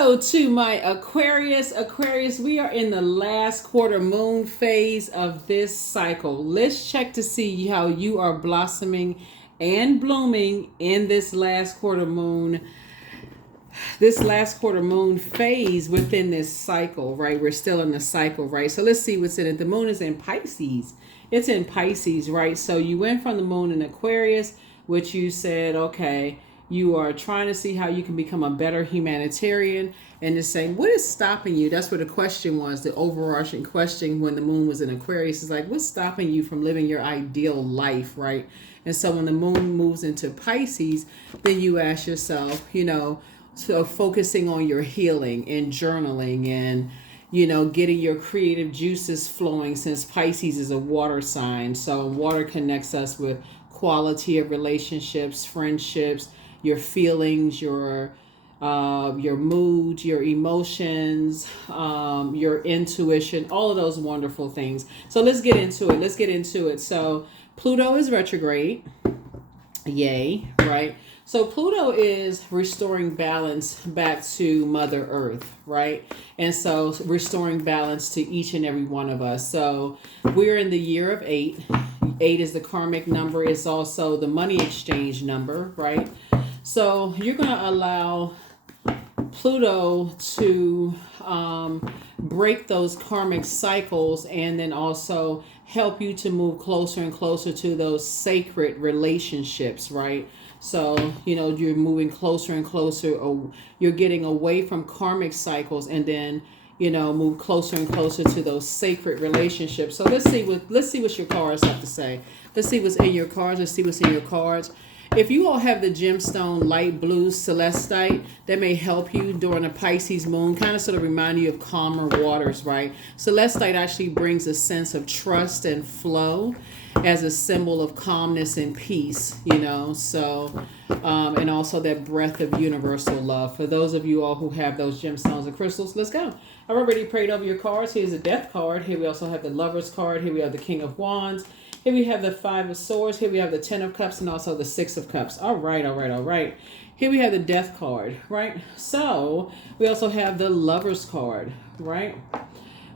Hello to my Aquarius, we are in the last quarter moon phase of this cycle. Let's check to see how you are blossoming and blooming in this last quarter moon phase within this cycle, right? We're still in the cycle, right? So let's see what's in it. The moon is in Pisces. It's in Pisces, right? So you went from the moon in Aquarius, which you said, okay, you are trying to see how you can become a better humanitarian, and to say, what is stopping you? That's what the question was, the overarching question when the moon was in Aquarius is like, what's stopping you from living your ideal life, right? And so when the moon moves into Pisces, then you ask yourself, so focusing on your healing and journaling and, getting your creative juices flowing, since Pisces is a water sign. So water connects us with quality of relationships, friendships, your feelings, your mood, your emotions, your intuition, all of those wonderful things. So let's get into it. So Pluto is retrograde. Yay, right? So Pluto is restoring balance back to Mother Earth, right? And so restoring balance to each and every one of us. So we're in the year of 8. 8 is the karmic number. It's also the money exchange number, right? So you're going to allow Pluto to break those karmic cycles, and then also help you to move closer and closer to those sacred relationships, right? So, you're moving closer and closer, or you're getting away from karmic cycles, and then, move closer and closer to those sacred relationships. So let's see what your cards have to say. Let's see what's in your cards. If you all have the gemstone light blue celestite, that may help you during a Pisces moon, kind of sort of remind you of calmer waters, right? Celestite actually brings a sense of trust and flow as a symbol of calmness and peace, so, and also that breath of universal love. For those of you all who have those gemstones and crystals, let's go. I've already prayed over your cards. Here's a death card. Here we also have the Lover's card. Here we have the King of Wands. Here we have the 5 of Swords. Here we have the 10 of Cups, and also the 6 of Cups. All right. Here we have the Death card, right? So we also have the Lover's card, right?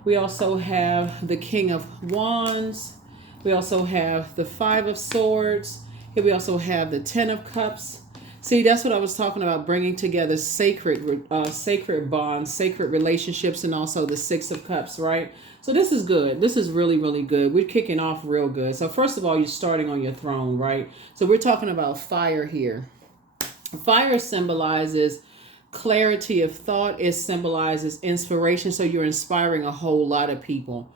We also have the King of Wands. We also have the 5 of Swords. Here we also have the 10 of Cups. See, that's what I was talking about, bringing together sacred bonds, sacred relationships, and also the 6 of Cups, right? So this is good. This is really, really good. We're kicking off real good. So first of all, you're starting on your throne, right? So we're talking about fire here. Fire symbolizes clarity of thought. It symbolizes inspiration. So you're inspiring a whole lot of people.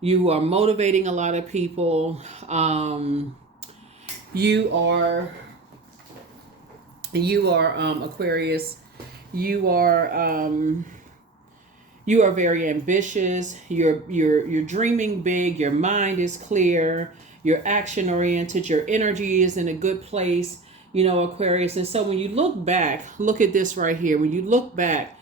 You are motivating a lot of people. You are Aquarius. You are very ambitious. You're dreaming big. Your mind is clear. You're action oriented. Your energy is in a good place, Aquarius. And so when you look back, look at this right here. When you look back,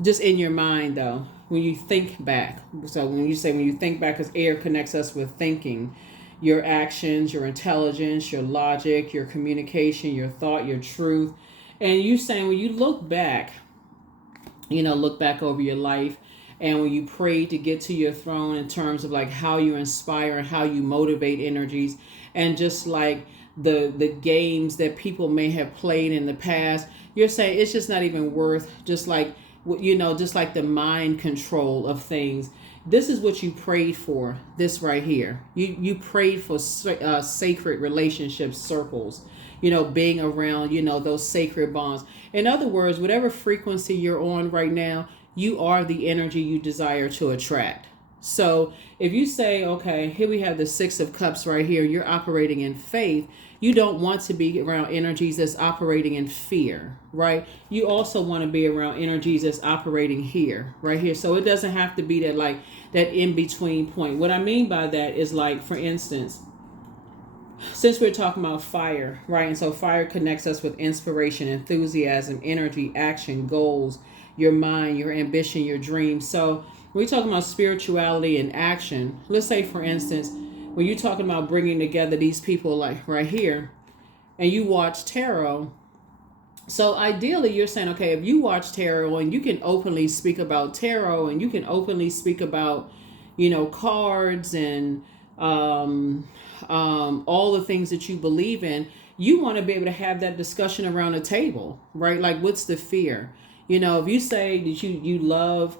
just in your mind though, when you think back. So when you think back, because air connects us with thinking, your actions, your intelligence, your logic, your communication, your thought, your truth. And you saying when you look back, look back over your life, and when you pray to get to your throne, in terms of like how you inspire and how you motivate energies, and just like the games that people may have played in the past, you're saying it's just not even worth, just like the mind control of things. This is what you prayed for, this right here. You prayed for sacred relationship circles, being around, those sacred bonds. In other words, whatever frequency you're on right now, you are the energy you desire to attract. So if you say, okay, here we have the 6 of Cups right here, you're operating in faith. You don't want to be around energies that's operating in fear, right? You also want to be around energies that's operating here, right here. So it doesn't have to be that in-between point. What I mean by that is, like, for instance, since we're talking about fire, right? And so fire connects us with inspiration, enthusiasm, energy, action, goals, your mind, your ambition, your dreams. So when we're talking about spirituality and action, let's say, for instance, when you're talking about bringing together these people like right here, and you watch tarot, So ideally, you're saying, okay, if you watch tarot and you can openly speak about tarot and you can openly speak about, cards and all the things that you believe in, you want to be able to have that discussion around a table, right? Like, what's the fear? If you say that you love,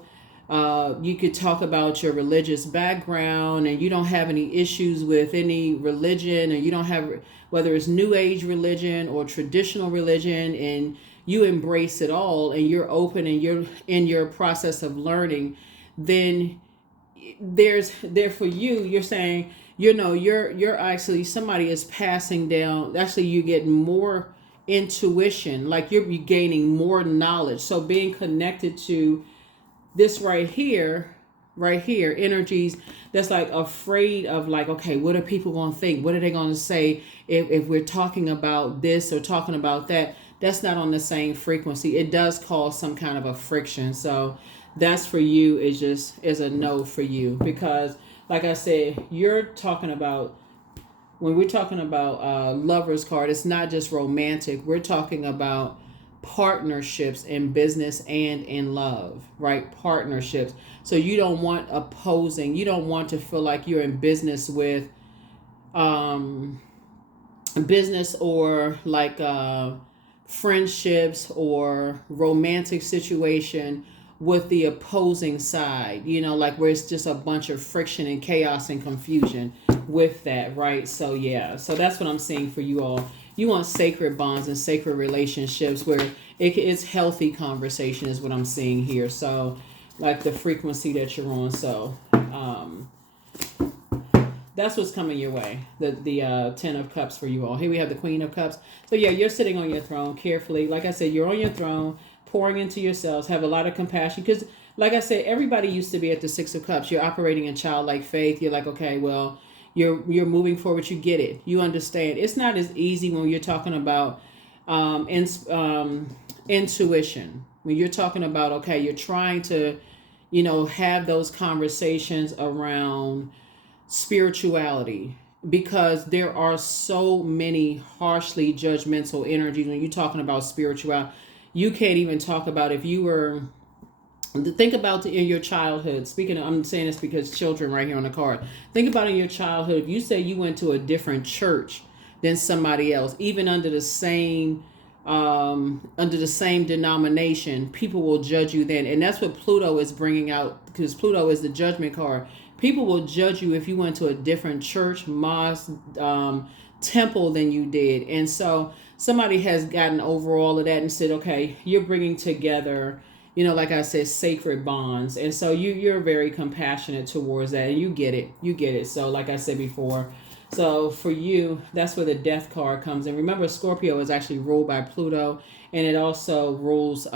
you could talk about your religious background and you don't have any issues with any religion, and you don't have, whether it's new age religion or traditional religion, and you embrace it all and you're open and you're in your process of learning, then there's there for you. You're saying, you're actually, somebody is passing down, actually you get more intuition, like you're gaining more knowledge. So being connected to this right here energies that's like afraid of, like, okay, what are people going to think, what are they going to say if we're talking about this or talking about that. That's not on the same frequency. It does cause some kind of a friction. So that's for you, is a no for you, because like I said, you're talking about, when we're talking about lovers card, it's not just romantic. We're talking about partnerships in business and in love, right? Partnerships. So you don't want opposing. You don't want to feel like you're in business with business or like friendships or romantic situation with the opposing side, like where it's just a bunch of friction and chaos and confusion with that, right? So yeah, so that's what I'm seeing for you all. You want sacred bonds and sacred relationships where it's healthy conversation is what I'm seeing here. So like the frequency that you're on. So that's what's coming your way. The 10 of Cups for you all. Here we have the Queen of Cups. So yeah, you're sitting on your throne carefully. Like I said, you're on your throne, pouring into yourselves. Have a lot of compassion, because like I said, everybody used to be at the 6 of Cups. You're operating in childlike faith. You're like, okay, well, you're moving forward. You get it. You understand. It's not as easy when you're talking about intuition. When you're talking about, okay, you're trying to, have those conversations around spirituality, because there are so many harshly judgmental energies when you're talking about spirituality. You can't even talk about, if you were to think about in your childhood. Speaking of, I'm saying this because children right here on the card. Think about in your childhood, if you say you went to a different church than somebody else, even under the same denomination, people will judge you then. And that's what Pluto is bringing out, because Pluto is the judgment card. People will judge you if you went to a different church, mosque, temple than you did. And so somebody has gotten over all of that and said, okay, you're bringing together, like I said, sacred bonds. And so you're very compassionate towards that, and you get it. So like I said before, so for you, that's where the Death card comes in. Remember, Scorpio is actually ruled by Pluto, and it also rules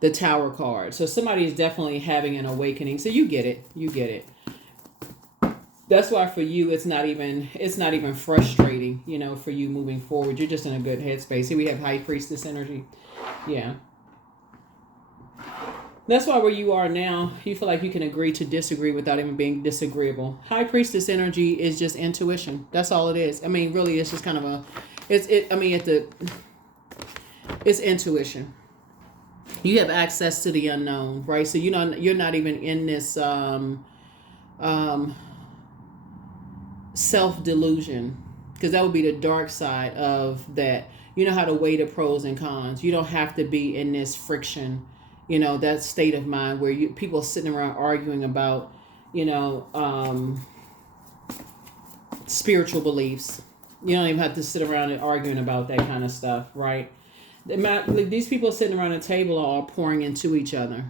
the Tower card. So somebody is definitely having an awakening. So you get it. That's why for you, it's not even frustrating, for you moving forward. You're just in a good headspace. Here we have High Priestess energy. Yeah. That's why where you are now, you feel like you can agree to disagree without even being disagreeable. High Priestess energy is just intuition. That's all it is. I mean, really, it's just kind of it's intuition. You have access to the unknown, right? So you're not even in this self-delusion, because that would be the dark side of that. You know how to weigh the pros and cons. You don't have to be in this friction, that state of mind where people sitting around arguing about, spiritual beliefs. You don't even have to sit around and arguing about that kind of stuff, right? These people sitting around a table are all pouring into each other.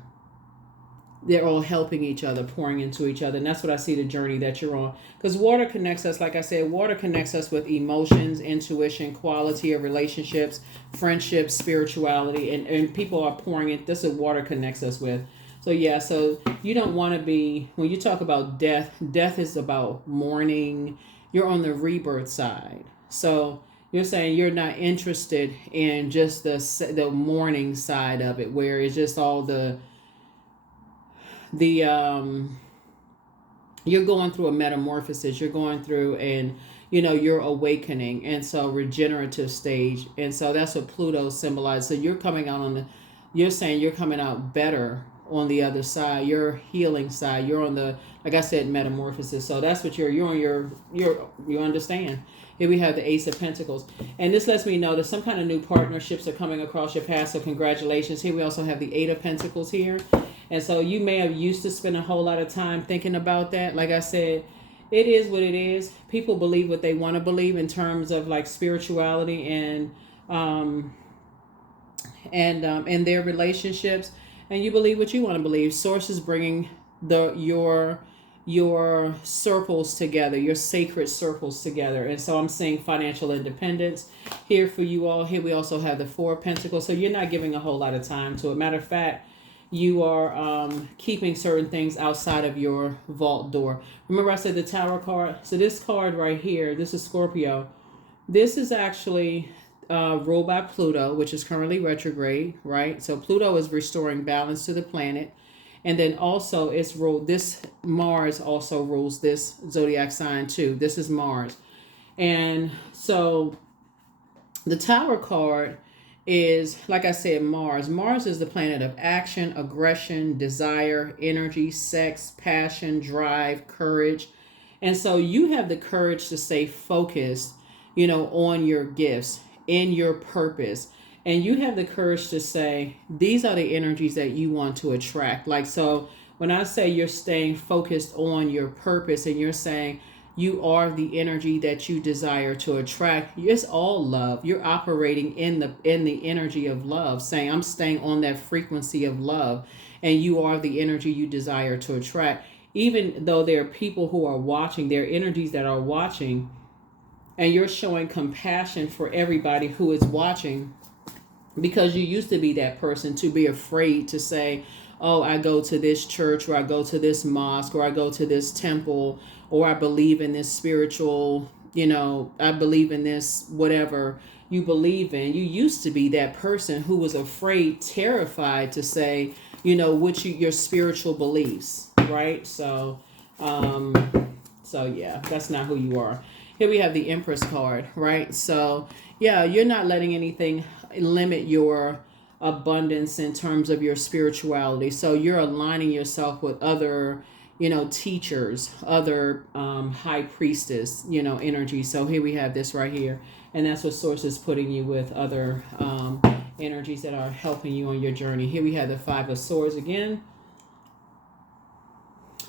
They're all helping each other, pouring into each other. And that's what I see the journey that you're on. Because water connects us, like I said, water connects us with emotions, intuition, quality of relationships, friendships, spirituality. And people are pouring it. That's what water connects us with. So yeah, so you don't want to be, when you talk about death is about mourning. You're on the rebirth side. So you're saying you're not interested in just the mourning side of it, where it's just all the you're going through a metamorphosis. You're going through, and your awakening. And so regenerative stage. And so that's what Pluto symbolizes. So you're coming out you're saying you're coming out better on the other side, your healing side. You're on the, like I said, metamorphosis. So that's what you're on you understand. Here we have the Ace of Pentacles. And this lets me know that some kind of new partnerships are coming across your path. So congratulations. Here we also have the Eight of Pentacles here. And so you may have used to spend a whole lot of time thinking about that. Like I said, it is what it is. People believe what they want to believe in terms of like spirituality and in their relationships. And you believe what you want to believe. Source is bringing your circles together, your sacred circles together. And so I'm seeing financial independence here for you all. Here we also have the Four of Pentacles. So you're not giving a whole lot of time to it. Matter of fact, you are keeping certain things outside of your vault door. Remember I said the Tower card? So this card right here, this is Scorpio. This is actually ruled by Pluto, which is currently retrograde, right? So Pluto is restoring balance to the planet. And then also it's ruled, this Mars also rules this zodiac sign too. This is Mars. And so the Tower card is, like I said, Mars. Mars is the planet of action, aggression, desire, energy, sex, passion, drive, courage. And so you have the courage to stay focused, on your gifts, in your purpose. And you have the courage to say, these are the energies that you want to attract. Like, so when I say you're staying focused on your purpose and you're saying you are the energy that you desire to attract, it's all love. You're operating in the energy of love, saying I'm staying on that frequency of love, and you are the energy you desire to attract. Even though there are people who are watching, there are energies that are watching, and you're showing compassion for everybody who is watching, because you used to be that person to be afraid to say, oh, I go to this church, or I go to this mosque, or I go to this temple, or I believe in this spiritual, I believe in this, whatever you believe in. You used to be that person who was afraid, terrified to say, your spiritual beliefs, right? So yeah, that's not who you are. Here we have the Empress card, right? So yeah, you're not letting anything limit your abundance in terms of your spirituality. So you're aligning yourself with other, teachers, other high priestess, energy. So here we have this right here. And that's what Source is putting you with, other energies that are helping you on your journey. Here we have the Five of Swords again.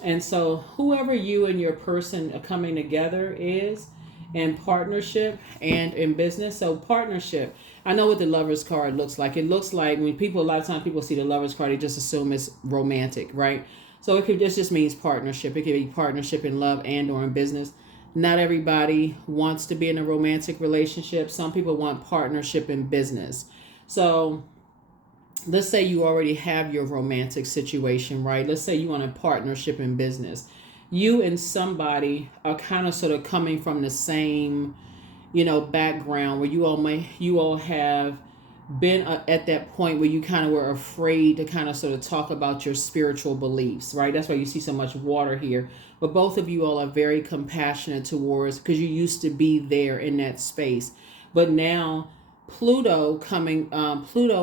And so whoever you and your person are coming together is in partnership and in business. So partnership, I know what the Lover's card looks like. It looks like when a lot of times people see the Lover's card, they just assume it's romantic, right? So this just means partnership. It could be partnership in love and or in business. Not everybody wants to be in a romantic relationship. Some people want partnership in business. So let's say you already have your romantic situation, right? Let's say you want a partnership in business. You and somebody are kind of sort of coming from the same, background, where you all have been at that point where you kind of were afraid to kind of sort of talk about your spiritual beliefs, right? That's why you see so much water here. But both of you all are very compassionate towards, because you used to be there in that space. But now Pluto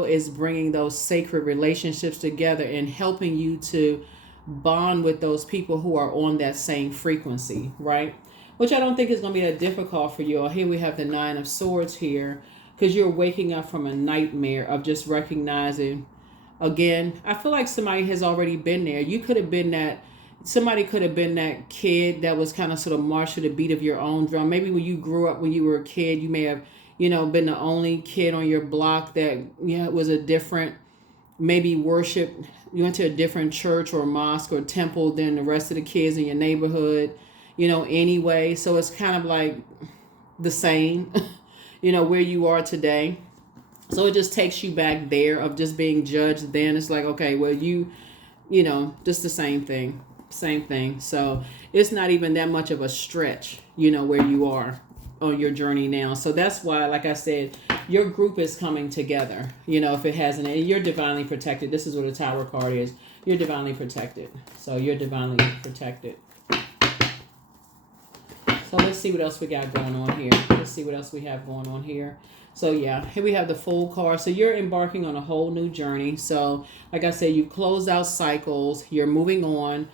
is bringing those sacred relationships together and helping you to bond with those people who are on that same frequency, right? Which I don't think is going to be that difficult for you. Here we have the Nine of Swords here, because you're waking up from a nightmare of just recognizing, again, I feel like somebody has already been there. Somebody could have been that kid that was kind of sort of marched to the beat of your own drum. Maybe when you grew up, when you were a kid, you may have, been the only kid on your block that, was a different, maybe worship. You went to a different church or mosque or temple than the rest of the kids in your neighborhood, anyway. So it's kind of like the same, where you are today. So it just takes you back there of just being judged. Then it's like, okay, well, just the same thing. So it's not even that much of a stretch, where you are on your journey now. So that's why, like I said, your group is coming together, if it hasn't, and you're divinely protected. This is what a Tower card is. You're divinely protected. So you're divinely protected. So let's see what else we got going on here. Let's see what else we have going on here. So yeah, here we have the Fool card. So you're embarking on a whole new journey. So like I said, you've closed out cycles. You're moving on.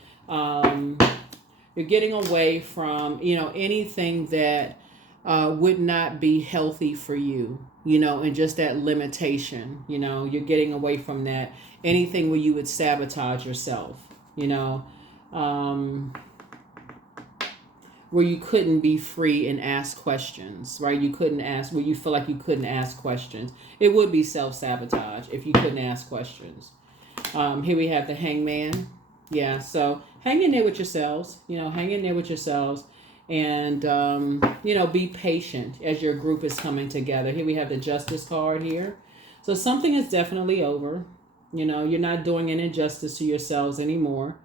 You're getting away from, anything that would not be healthy for you, and just that limitation, you're getting away from that. Anything where you would sabotage yourself, where you couldn't be free and ask questions, right? You couldn't ask, where you feel like you couldn't ask questions. It would be self-sabotage if you couldn't ask questions. Here we have the Hangman. Yeah, so hang in there with yourselves, hang in there with yourselves, and, be patient as your group is coming together. Here we have the Justice card here. So something is definitely over. You're not doing an injustice to yourselves anymore.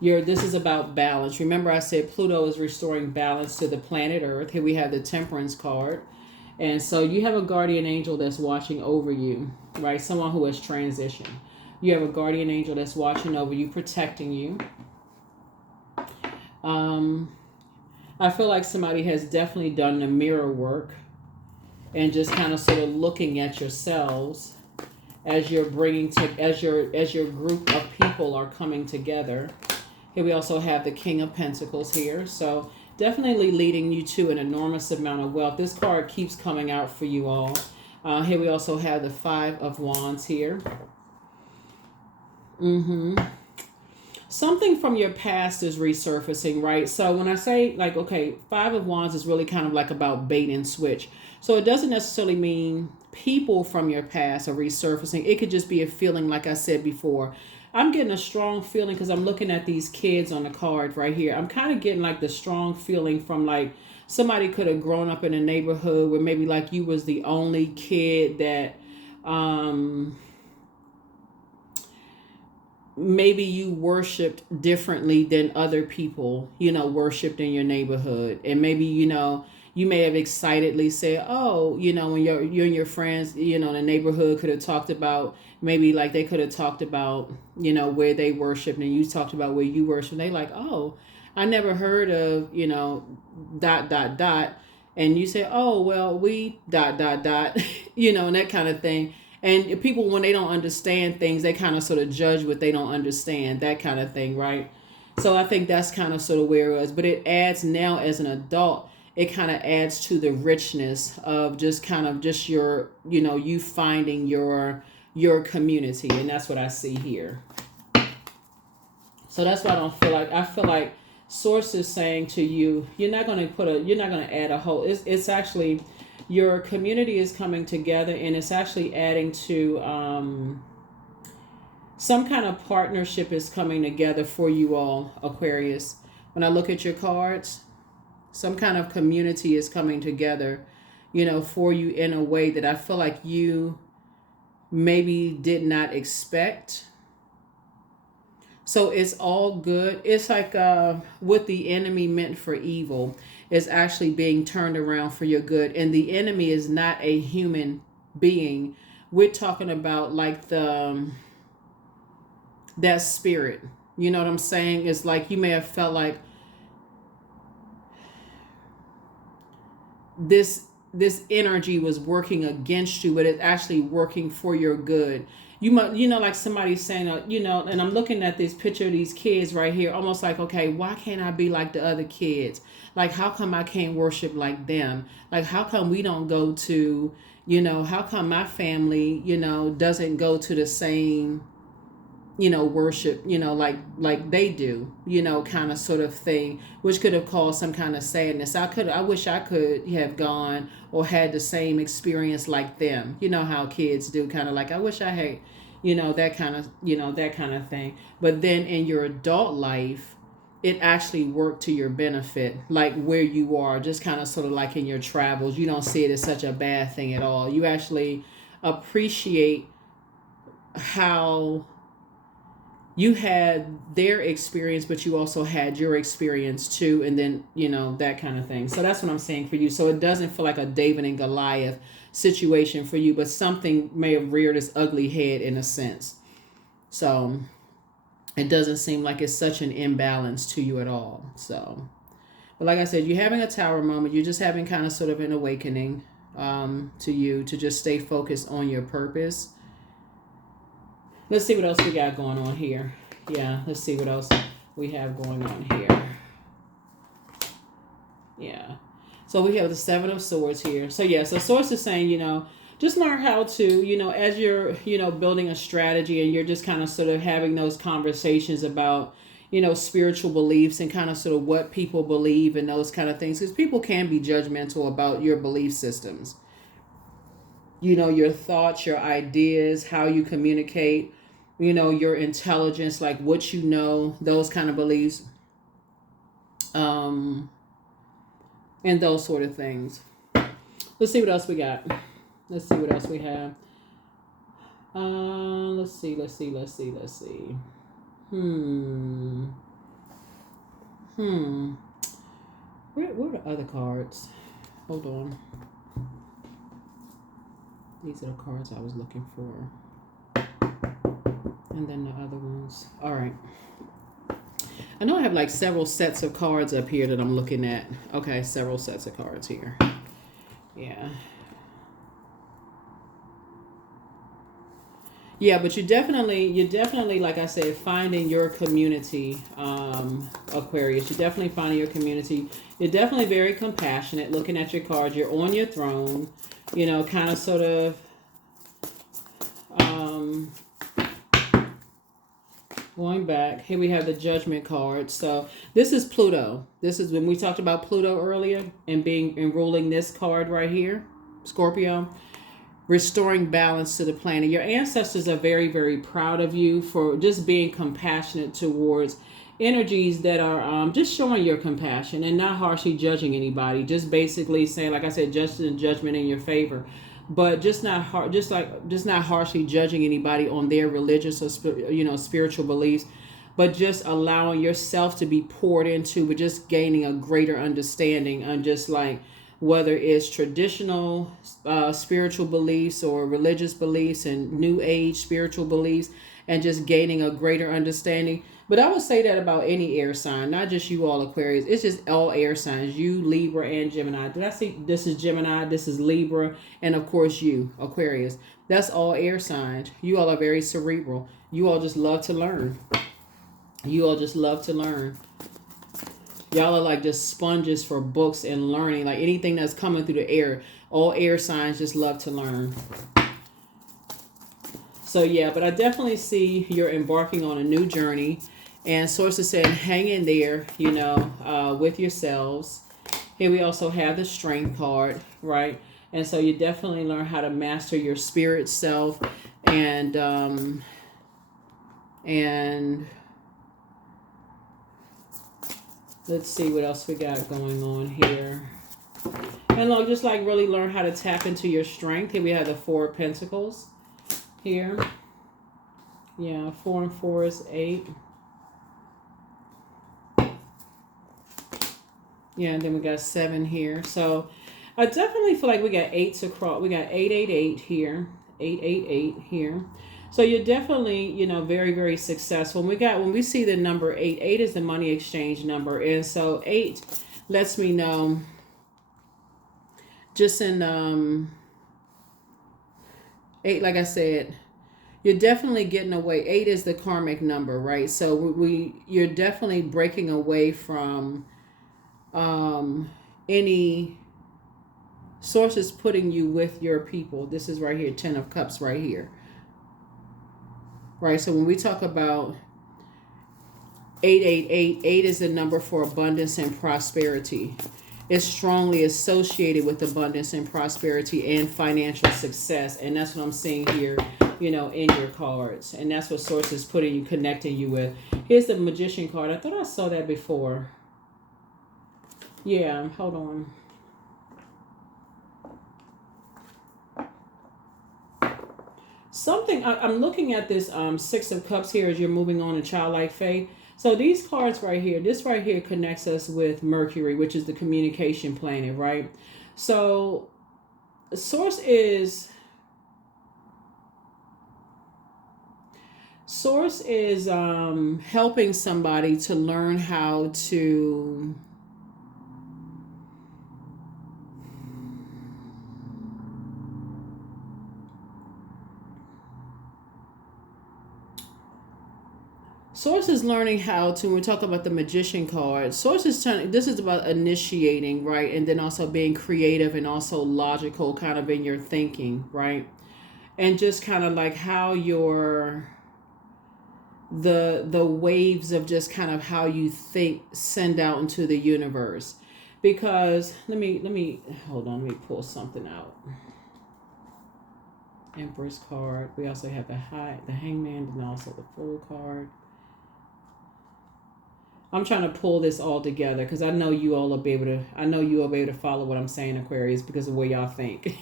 This is about balance. Remember I said Pluto is restoring balance to the planet Earth. Here we have the Temperance card. And so you have a guardian angel that's watching over you, right? Someone who has transitioned. You have a guardian angel that's watching over you, protecting you. I feel like somebody has definitely done the mirror work and just kind of sort of looking at yourselves as you're as your group of people are coming together. Here we also have the King of Pentacles here. So definitely leading you to an enormous amount of wealth. This card keeps coming out for you all. Here we also have the Five of Wands here. Something from your past is resurfacing, right? So when I say like, okay, Five of Wands is really kind of like about bait and switch. So it doesn't necessarily mean people from your past are resurfacing. It could just be a feeling, like I said before. I'm getting a strong feeling because I'm looking at these kids on the card right here. I'm kind of getting like the strong feeling from like somebody could have grown up in a neighborhood where maybe like you was the only kid that maybe you worshipped differently than other people, worshipped in your neighborhood. And maybe, you may have excitedly said, oh, when you and your friends, in the neighborhood could have talked about, maybe like they could have talked about, where they worshiped, and you talked about where you worship. They like, oh, I never heard of, dot, dot, dot. And you say, oh, well, we dot, dot, dot, and that kind of thing. And people, when they don't understand things, they kind of sort of judge what they don't understand, that kind of thing, right? So I think that's kind of sort of where it was. But it adds now as an adult, it kind of adds to the richness of just kind of just your, you finding your community. And that's what I see here. So that's why I feel like Source is saying to you, you're not going to add a whole, it's actually, your community is coming together, and it's actually adding to some kind of partnership is coming together for you all, Aquarius. When I look at your cards, some kind of community is coming together, for you in a way that I feel like you maybe did not expect. So it's all good. It's like what the enemy meant for evil is actually being turned around for your good. And the enemy is not a human being. We're talking about like that spirit. You know what I'm saying? It's like you may have felt like this energy was working against you, but it's actually working for your good. You might, like somebody's saying, and I'm looking at this picture of these kids right here, almost like, okay, why can't I be like the other kids? Like, how come I can't worship like them? Like, how come we don't go to, how come my family, doesn't go to the same, worship, like they do, kind of sort of thing, which could have caused some kind of sadness. I wish I could have gone or had the same experience like them. You know how kids do, kind of like, I wish I had, that kind of thing. But then in your adult life, it actually worked to your benefit, like where you are, just kind of sort of like in your travels. You don't see it as such a bad thing at all. You actually appreciate how you had their experience, but you also had your experience too. And then, that kind of thing. So that's what I'm saying for you. So it doesn't feel like a David and Goliath situation for you, but something may have reared its ugly head in a sense. So it doesn't seem like it's such an imbalance to you at all. So, but like I said, you're having a tower moment. You're just having kind of sort of an awakening to you to just stay focused on your purpose. Let's see what else we got going on here. Yeah, let's see what else we have going on here. Yeah. So we have the Seven of Swords here. So yeah, so Swords is saying, just learn how to, as you're, building a strategy and you're just kind of sort of having those conversations about, spiritual beliefs and kind of sort of what people believe and those kind of things. Because people can be judgmental about your belief systems. Your thoughts, your ideas, how you communicate, your intelligence, like what those kind of beliefs. And those sort of things. Let's see what else we got. Let's see what else we have. Let's see. Where are the other cards? Hold on. These are the cards I was looking for. And then the other ones. All right. I know I have like several sets of cards up here that I'm looking at. Okay, several sets of cards here. Yeah. Yeah, but you're definitely, like I said, finding your community, Aquarius. You're definitely finding your community. You're definitely very compassionate. Looking at your cards, you're on your throne. Kind of sort of. Going back, here we have the Judgment card. So this is Pluto. This is when we talked about Pluto earlier and ruling this card right here, Scorpio. Restoring balance to the planet. Your ancestors are very, very proud of you for just being compassionate towards energies that are just showing your compassion and not harshly judging anybody. Just basically saying, like I said, justice and judgment in your favor. But just not harshly judging anybody on their religious or spiritual beliefs, but just allowing yourself to be poured into, but just gaining a greater understanding on just like whether it's traditional spiritual beliefs or religious beliefs and new age spiritual beliefs, and just gaining a greater understanding. But I would say that about any air sign, not just you all Aquarius. It's just all air signs, you, Libra, and Gemini. Did I see this is Gemini, this is Libra, and of course you, Aquarius. That's all air signs. You all are very cerebral. You all just love to learn. You all just love to learn. Y'all are like just sponges for books and learning. Like anything that's coming through the air, all air signs just love to learn. So yeah, but I definitely see you're embarking on a new journey. And sources said, hang in there, with yourselves. Here we also have the Strength card, right? And so you definitely learn how to master your spirit self and let's see what else we got going on here. And look, just like really learn how to tap into your strength. Here we have the Four of Pentacles here. Yeah, 4 and 4 is 8. Yeah, and then we got 7 here. So I definitely feel like we got 8s across. We got 888 here, 888 here. So you're definitely, very, very successful. When we see the number 8, 8 is the money exchange number. And so 8 lets me know just in 8, like I said, you're definitely getting away. 8 is the karmic number, right? So you're definitely breaking away from any sources putting you with your people. This is right here, 10 of Cups right here. Right, so when we talk about 888, 8 is the number for abundance and prosperity. It's strongly associated with abundance and prosperity and financial success. And that's what I'm seeing here, in your cards. And that's what Source is connecting you with. Here's the Magician card. I thought I saw that before. Yeah, hold on. I'm looking at this 6 of Cups here as you're moving on in childlike faith. So these cards right here, this right here connects us with Mercury, which is the communication planet, right? So Source is Source is helping somebody to learn how to Source is learning how to, when we talk about the Magician card, Source is turning, this is about initiating, right? And then also being creative and also logical kind of in your thinking, right? And just kind of like how your, the waves of just kind of how you think send out into the universe. Because let me hold on, let me pull something out. Empress card. We also have the Hangman and also the Fool card. I'm trying to pull this all together because I know you all will be able to follow what I'm saying, Aquarius, because of the way y'all think.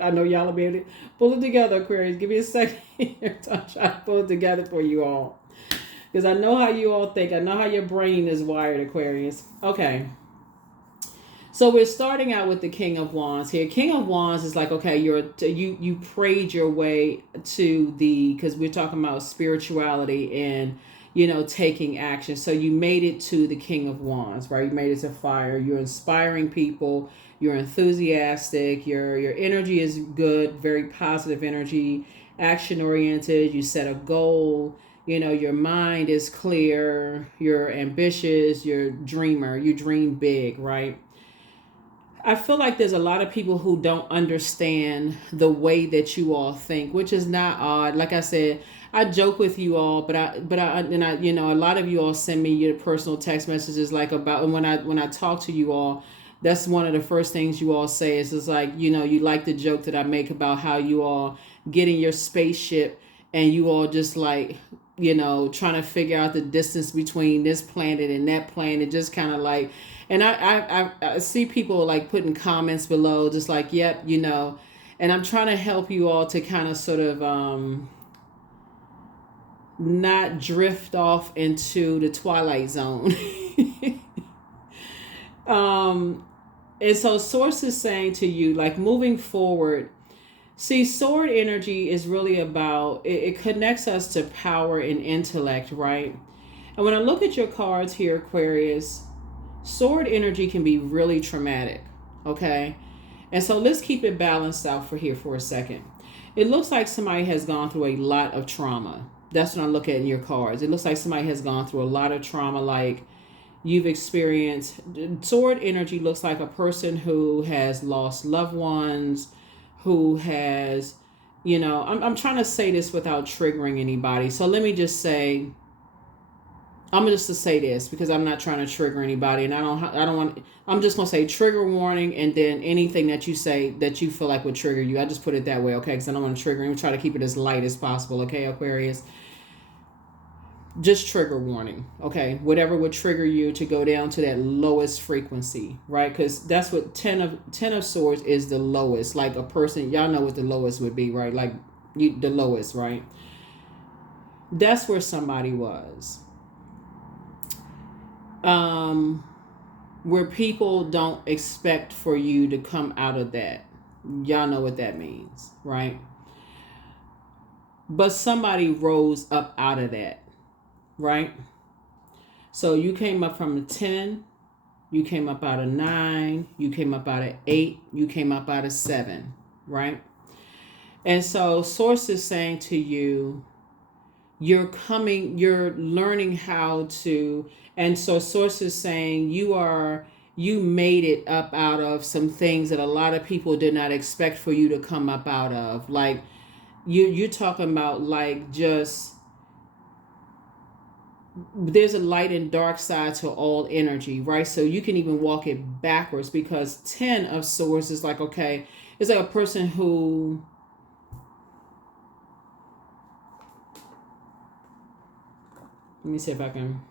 I know y'all will be able to pull it together, Aquarius. Give me a second here. I'm trying to pull it together for you all. Because I know how you all think. I know how your brain is wired, Aquarius. Okay. So we're starting out with the King of Wands here. King of Wands is like, okay, you prayed your way to because we're talking about spirituality and taking action. So you made it to the King of Wands, right? You made it to fire. You're inspiring people. You're enthusiastic. Your energy is good, very positive energy, action oriented. You set a goal. Your mind is clear. You're ambitious. You're a dreamer. You dream big, right? I feel like there's a lot of people who don't understand the way that you all think, which is not odd. Like I said, I joke with you all, but I a lot of you all send me your personal text messages like about, and when I talk to you all, that's one of the first things you all say is like, you like the joke that I make about how you all get in your spaceship and you all just like, trying to figure out the distance between this planet and that planet, just kind of like, and I see people like putting comments below, just like, yep, and I'm trying to help you all to kind of sort of not drift off into the twilight zone. And so Source is saying to you, like, moving forward, see, sword energy is really about, it connects us to power and intellect, right? And when I look at your cards here, Aquarius, sword energy can be really traumatic, okay? And so let's keep it balanced out for a second. It looks like somebody has gone through a lot of trauma. That's what I look at in your cards. It looks like somebody has gone through a lot of trauma, like you've experienced. Sword energy looks like a person who has lost loved ones, who has, I'm trying to say this without triggering anybody. So let me just say, I'm just to say this because I'm not trying to trigger anybody, and I don't want. I'm just gonna say trigger warning, and then anything that you say that you feel like would trigger you, I just put it that way, okay? Because I don't want to trigger. I'm try to keep it as light as possible, okay, Aquarius. Just trigger warning, okay? Whatever would trigger you to go down to that lowest frequency, right? Because that's what 10 of Swords is, the lowest. Like a person, y'all know what the lowest would be, right? Like the lowest, right? That's where somebody was. Where people don't expect for you to come out of that. Y'all know what that means, right? But somebody rose up out of that, right? So you came up from a 10, you came up out of 9, you came up out of 8, you came up out of 7, right? And so Source is saying to you, you're learning how to, and so Source is saying you made it up out of some things that a lot of people did not expect for you to come up out of. Like you're talking about like just, there's a light and dark side to all energy, right? So you can even walk it backwards because 10 of Swords is like, okay, it's like a person who, let me see if I can.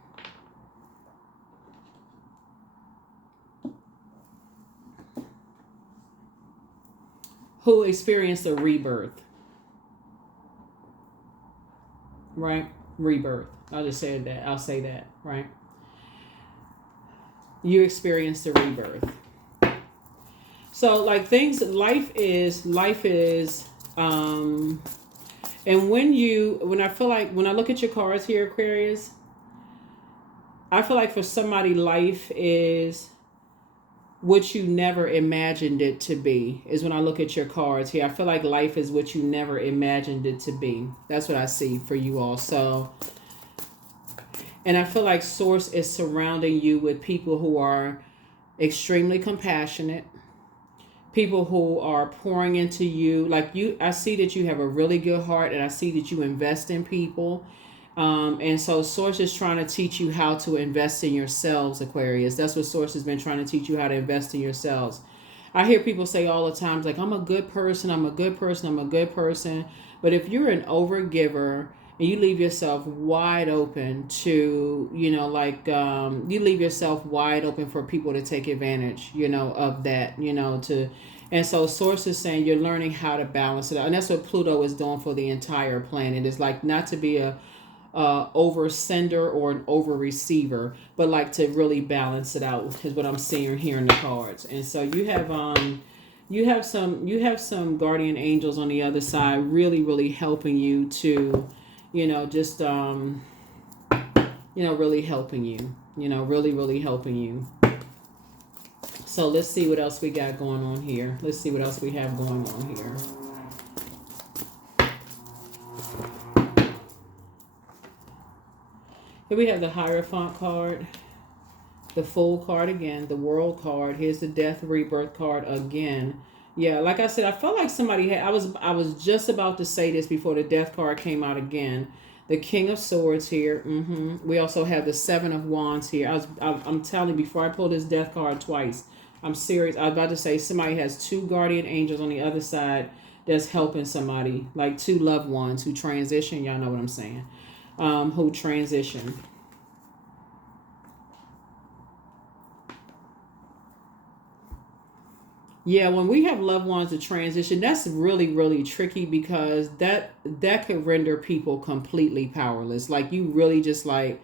Who experienced a rebirth. Right? Rebirth. I'll just say that. I'll say that, right? You experienced a rebirth. So like things, life is, And when I feel like, when I look at your cards here, Aquarius, I feel like for somebody, life is what you never imagined it to be, is when I look at your cards here. I feel like life is what you never imagined it to be. That's what I see for you all. So, and I feel like Source is surrounding you with people who are extremely compassionate, people who are pouring into you. Like you, I see that you have a really good heart, and I see that you invest in people. And so Source is trying to teach you how to invest in yourselves, Aquarius. That's what Source has been trying to teach you, how to invest in yourselves. I hear people say all the time, like, I'm a good person, I'm a good person, I'm a good person. But if you're an overgiver and you leave yourself wide open to, you leave yourself wide open for people to take advantage, of that, and so Source is saying you're learning how to balance it out. And that's what Pluto is doing for the entire planet. It's like not to be a over sender or an over receiver, but like to really balance it out is what I'm seeing here in the cards. And so you have some guardian angels on the other side, really helping you to, really helping you, really helping you. So let's see what else we got going on here. Let's see what else we have going on here. Here we have the Hierophant card, the Fool card again, the World card. Here's the Death Rebirth card again. Yeah, like I said, I felt like somebody had. I was just about to say this before the Death card came out again. The King of Swords here. We also have the Seven of Wands here. I'm telling you, before I pull this Death card twice, I'm serious. I was about to say somebody has two guardian angels on the other side that's helping somebody, like two loved ones who transition. Y'all know what I'm saying. Who transition. Yeah, when we have loved ones to transition, that's really tricky, because that could render people completely powerless. Like you really just like,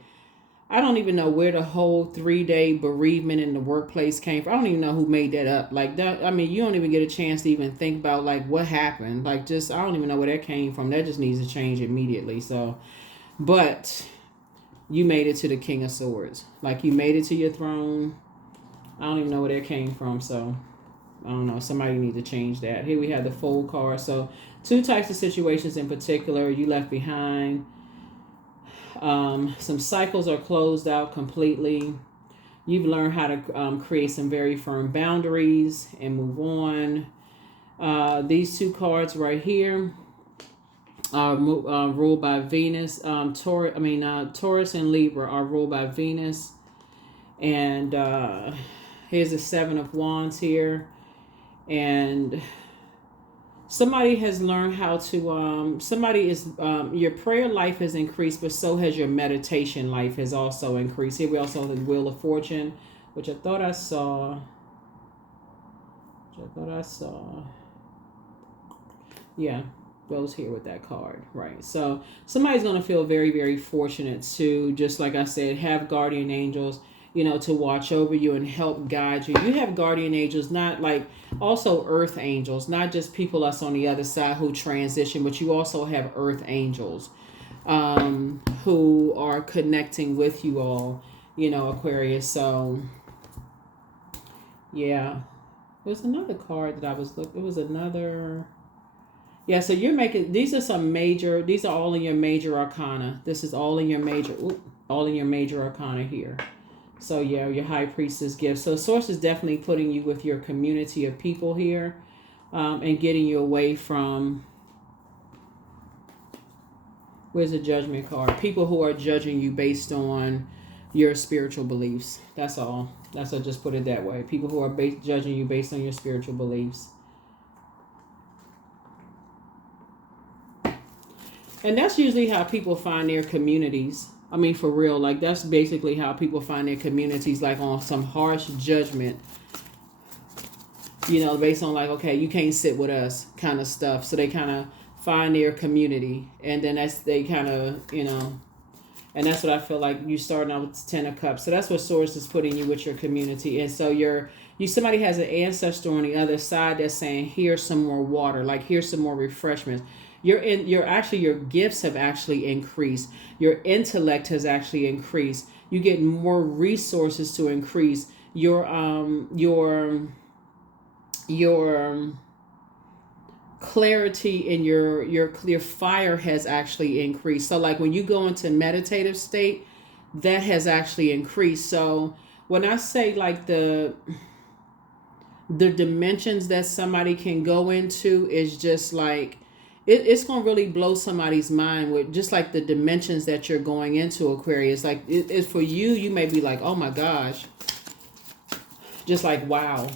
I don't even know where the whole 3-day bereavement in the workplace came from. I don't even know who made that up. Like that, I mean, you don't even get a chance to even think about like what happened. Like just, I don't even know where that came from. That just needs to change immediately. So, but you made it to the King of Swords. Like you made it to your throne. I don't even know where that came from. So I don't know. Somebody need to change that. Here we have the Fool card. So two types of situations in particular you left behind. Some cycles are closed out completely. You've learned how to create some very firm boundaries and move on. These two cards right here are ruled by Venus. Taurus and Libra are ruled by Venus. And here's the Seven of Wands here. And somebody has learned how to, your prayer life has increased, but so has your meditation life has also increased. Here we also have the Wheel of Fortune, which I thought I saw. Yeah, goes here with that card, right? So somebody's going to feel very fortunate to, just like I said, have guardian angels, to watch over you and help guide you. You have guardian angels, not like also earth angels, not just people that's on the other side who transition, but you also have earth angels who are connecting with you all, Aquarius. So yeah, there's another card that I was looking. It was another. Yeah, so you're making, these are all in your major arcana. This is all in your major arcana here. So yeah, your High Priestess gift. So Source is definitely putting you with your community of people here, and getting you away from, where's the Judgment card? People who are judging you based on your spiritual beliefs. That's all. I'll just put it that way. People who are judging you based on your spiritual beliefs. And that's usually how people find their communities. I mean, for real, like that's basically how people find their communities, like on some harsh judgment, based on like, okay, you can't sit with us kind of stuff. So they kind of find their community, and then they kind of, and that's what I feel like you starting out with 10 of Cups. So that's what Source is putting you with your community. And so somebody has an ancestor on the other side that's saying, here's some more water, like here's some more refreshments. your gifts have actually increased. Your intellect has actually increased. You get more resources to increase your clarity and your fire has actually increased. So like when you go into meditative state, that has actually increased. So when I say like the dimensions that somebody can go into is just like it's gonna really blow somebody's mind with just like the dimensions that you're going into, Aquarius. Like it's for you, you may be like, oh my gosh, just like wow.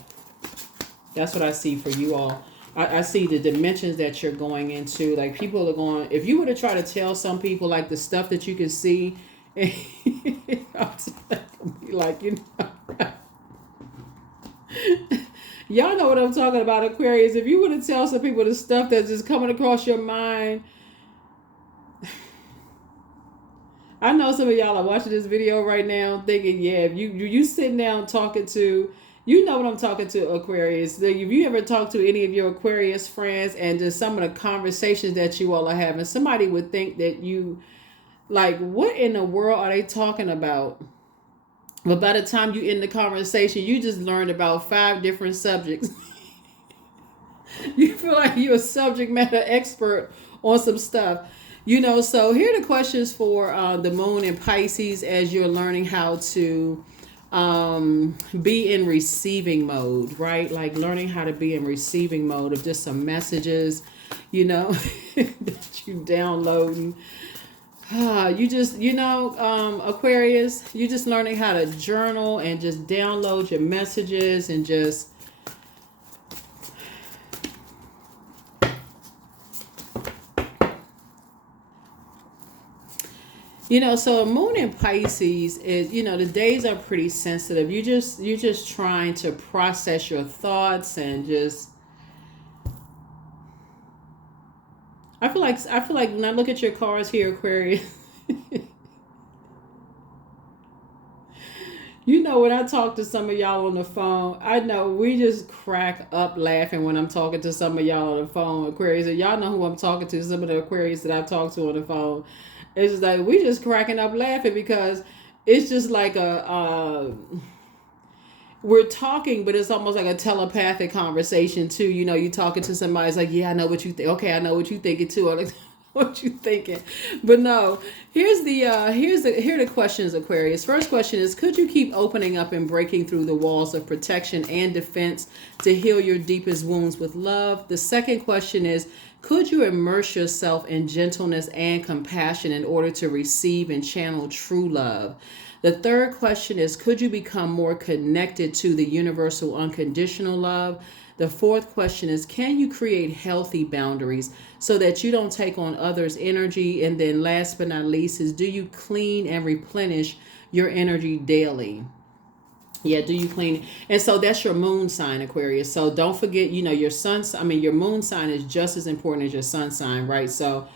That's what I see for you all. I see the dimensions that you're going into. Like people are going, if you were to try to tell some people like the stuff that you can see, I'll be like, you know, y'all know what I'm talking about, Aquarius. If you were to tell some people the stuff that's just coming across your mind, I know some of y'all are watching this video right now thinking, yeah, if you sitting down talking to, you know what I'm talking to, Aquarius. If you ever talk to any of your Aquarius friends and just some of the conversations that you all are having, somebody would think that you, like, what in the world are they talking about? But by the time you end the conversation, you just learned about 5 different subjects. You feel like you're a subject matter expert on some stuff. You know, so here are the questions for the moon in Pisces as you're learning how to be in receiving mode, right? Like learning how to be in receiving mode of just some messages, you know, that you downloading. You just, you know, Aquarius, you just learning how to journal and just download your messages and just you know, so a moon in Pisces is, you know, the days are pretty sensitive. You're just trying to process your thoughts and just I feel like when I look at your cards here, Aquarius, you know, when I talk to some of y'all on the phone, I know we just crack up laughing when I'm talking to some of y'all on the phone, Aquarius. And y'all know who I'm talking to, some of the Aquarius that I talk to on the phone. It's just like we just cracking up laughing because it's just like we're talking, but it's almost like a telepathic conversation too. You know, you talking to somebody, it's like, yeah, I know what you think. Okay, I know what you thinking too. I'm like, what you thinking? But no, here are the questions, Aquarius. First question is, could you keep opening up and breaking through the walls of protection and defense to heal your deepest wounds with love? The second question is, could you immerse yourself in gentleness and compassion in order to receive and channel true love? The third question is, could you become more connected to the universal unconditional love? The fourth question is, can you create healthy boundaries so that you don't take on others' energy? And then last but not least is, do you clean and replenish your energy daily? Yeah, do you clean? And so that's your moon sign, Aquarius. So don't forget, you know, your moon sign is just as important as your sun sign, right? So,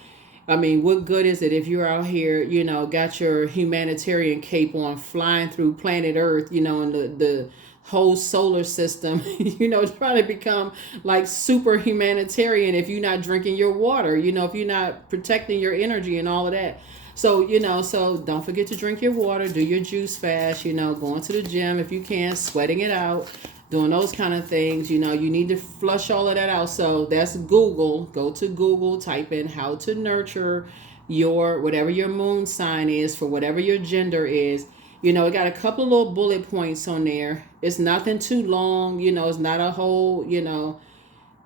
I mean, what good is it if you're out here, you know, got your humanitarian cape on, flying through planet Earth, you know, and the whole solar system, you know, trying to become like super humanitarian if you're not drinking your water, you know, if you're not protecting your energy and all of that. So, you know, so don't forget to drink your water, do your juice fast, you know, going to the gym if you can, sweating it out, doing those kind of things. You know, you need to flush all of that out. So that's Google. Go to Google, type in how to nurture your, whatever your moon sign is for whatever your gender is. You know, it got a couple of little bullet points on there. It's nothing too long, you know, it's not a whole, you know,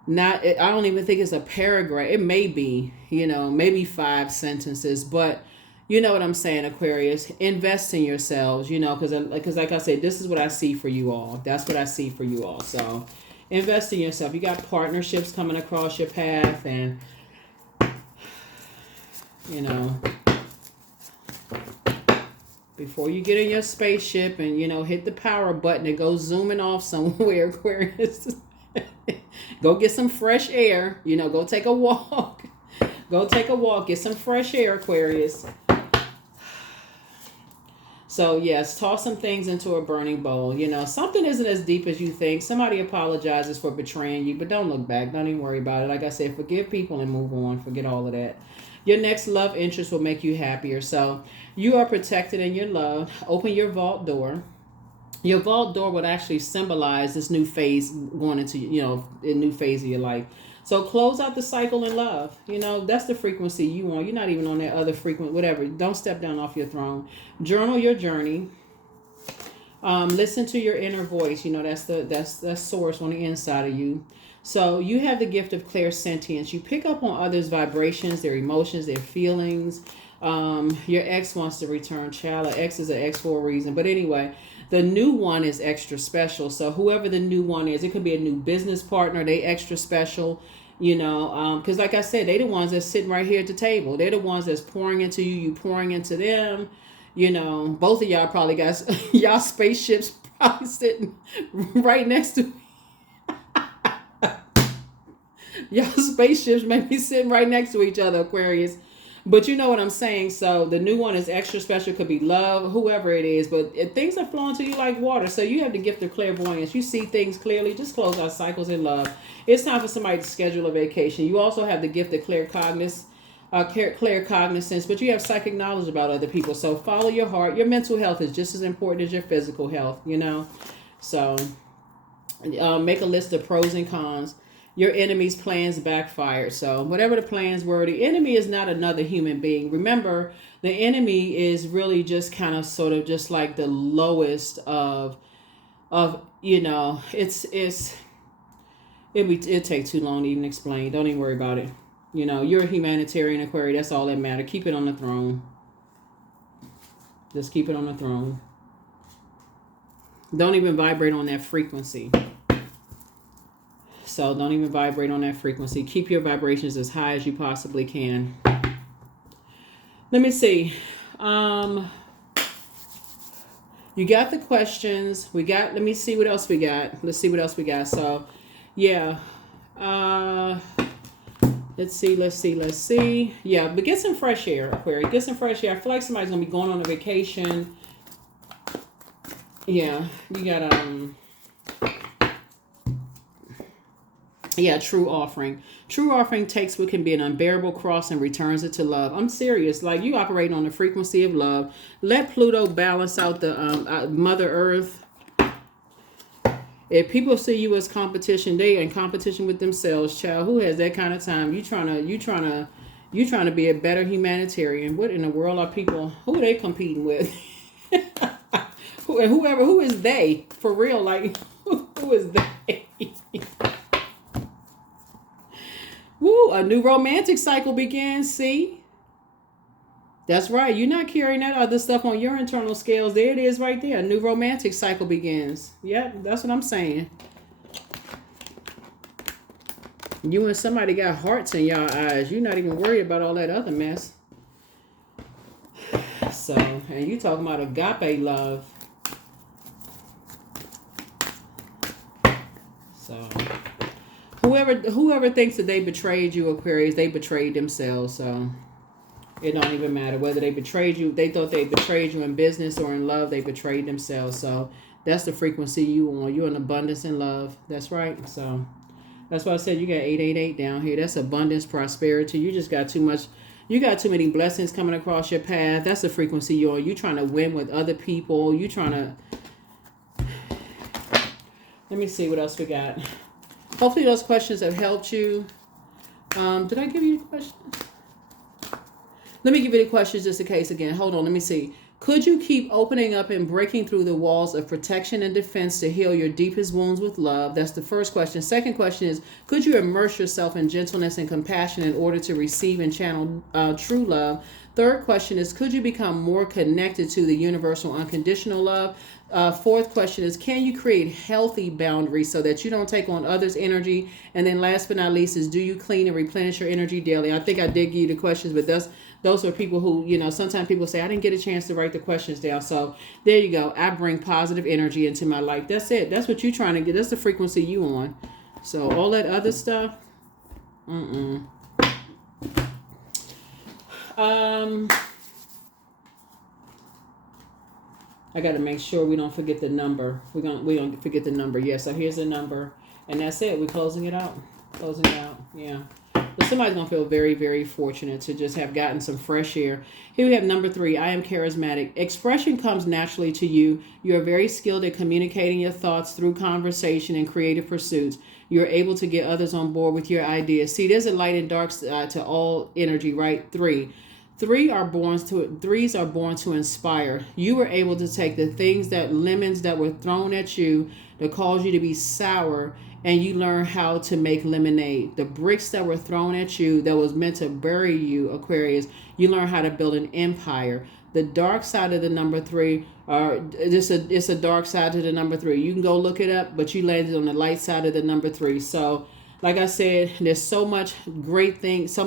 I don't even think it's a paragraph. It may be, you know, maybe 5 sentences, but you know what I'm saying, Aquarius. Invest in yourselves, you know, because like I said, this is what I see for you all. That's what I see for you all. So invest in yourself. You got partnerships coming across your path, and you know, before you get in your spaceship and, you know, hit the power button and go zooming off somewhere, Aquarius, go get some fresh air, you know, go take a walk. Go take a walk, get some fresh air, Aquarius. So yes, toss some things into a burning bowl. You know, something isn't as deep as you think. Somebody apologizes for betraying you, but don't look back. Don't even worry about it. Like I said, forgive people and move on. Forget all of that. Your next love interest will make you happier. So you are protected in your love. Open your vault door. Your vault door would actually symbolize this new phase going into, you know, a new phase of your life. So close out the cycle in love. You know, that's the frequency you want. You're not even on that other frequent, whatever. Don't step down off your throne. Journal your journey. Listen to your inner voice. You know, that's source on the inside of you. So you have the gift of clairsentience. You pick up on others' vibrations, their emotions, their feelings. Your ex wants to return, child. An ex is an ex for a reason. But anyway, the new one is extra special. So whoever the new one is, it could be a new business partner. They extra special, you know, because like I said, they the ones that's sitting right here at the table. They're the ones that's pouring into you. You pouring into them. You know, both of y'all probably got y'all spaceships probably sitting right next to y'all spaceships may be sitting right next to each other, Aquarius. But you know what I'm saying. So the new one is extra special. Could be love, whoever it is. But things are flowing to you like water. So you have the gift of clairvoyance. You see things clearly. Just close out cycles in love. It's time for somebody to schedule a vacation. You also have the gift of claircognizance, but you have psychic knowledge about other people. So follow your heart. Your mental health is just as important as your physical health, you know. So make a list of pros and cons. Your enemy's plans backfired. So whatever the plans were, the enemy is not another human being. Remember, the enemy is really just kind of sort of just like the lowest of you know, it take too long to even explain. Don't even worry about it. You know, you're a humanitarian, Aquarius. That's all that matters. Keep it on the throne. Just keep it on the throne. Don't even vibrate on that frequency. So don't even vibrate on that frequency. Keep your vibrations as high as you possibly can. Let me see. You got the questions. Let me see what else we got. Let's see what else we got. So, yeah. Let's see. Yeah, but get some fresh air, Aquarius. Get some fresh air. I feel like somebody's going to be going on a vacation. Yeah, you got true offering. True offering takes what can be an unbearable cross and returns it to love. I'm serious. Like, you operate on the frequency of love. Let Pluto balance out the Mother Earth. If people see you as competition, they in competition with themselves, child. Who has that kind of time? You trying to be a better humanitarian. What in the world are people? Who are they competing with? Who is they? For real, like who is they? Woo, a new romantic cycle begins. See? That's right. You're not carrying that other stuff on your internal scales. There it is right there. A new romantic cycle begins. Yep, that's what I'm saying. You and somebody got hearts in your eyes. You're not even worried about all that other mess. So, and you talking about agape love. So, whoever thinks that they betrayed you, Aquarius, they betrayed themselves. So, it don't even matter whether they betrayed you. They thought they betrayed you in business or in love. They betrayed themselves. So that's the frequency you on. You're in abundance and love. That's right. So that's why I said you got 888 down here. That's abundance, prosperity. You just got too much. You got too many blessings coming across your path. That's the frequency you're on. You trying to win with other people. You trying to. Let me see what else we got. Hopefully those questions have helped you. Did I give you the questions? Let me give you the questions just in case again. Hold on, let me see. Could you keep opening up and breaking through the walls of protection and defense to heal your deepest wounds with love? That's the first question. Second question is, could you immerse yourself in gentleness and compassion in order to receive and channel true love? Third question is, could you become more connected to the universal unconditional love? Fourth question is, can you create healthy boundaries so that you don't take on others' energy? And then last but not least is, do you clean and replenish your energy daily? I think I did give you the questions, but those are people who, you know, sometimes people say, I didn't get a chance to write the questions down. So there you go. I bring positive energy into my life. That's it. That's what you're trying to get. That's the frequency you on. So all that other stuff, I got to make sure we don't forget the number. We don't forget the number. Yeah, so here's the number. And that's it. We're closing it out. Closing it out. Yeah. But somebody's going to feel very, very fortunate to just have gotten some fresh air. Here we have number 3. I am charismatic. Expression comes naturally to you. You are very skilled at communicating your thoughts through conversation and creative pursuits. You're able to get others on board with your ideas. See, there's a light and dark to all energy, right? 3. Threes are born to inspire. You were able to take the lemons that were thrown at you that caused you to be sour, and you learn how to make lemonade. The bricks that were thrown at you that was meant to bury you, Aquarius, you learn how to build an empire. The dark side of the number 3, it's a dark side to the number 3. You can go look it up, but you landed on the light side of the number 3. So, like I said, there's so much great things,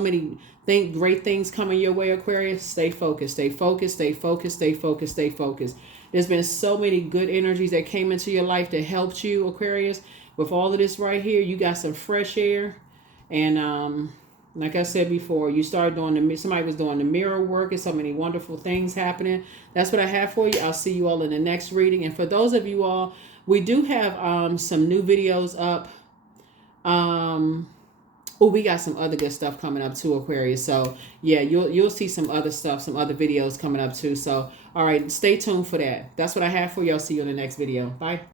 great things coming your way, Aquarius. Stay focused, stay focused, stay focused, stay focused, stay focused. There's been so many good energies that came into your life that helped you, Aquarius. With all of this right here, you got some fresh air. And like I said before, you started doing somebody was doing the mirror work, and so many wonderful things happening. That's what I have for you. I'll see you all in the next reading. And for those of you all, we do have some new videos up. We got some other good stuff coming up too, Aquarius. So yeah, you'll see some other stuff, some other videos coming up too. So all right, stay tuned for that. That's what I have for you. I'll see you in the next video. Bye.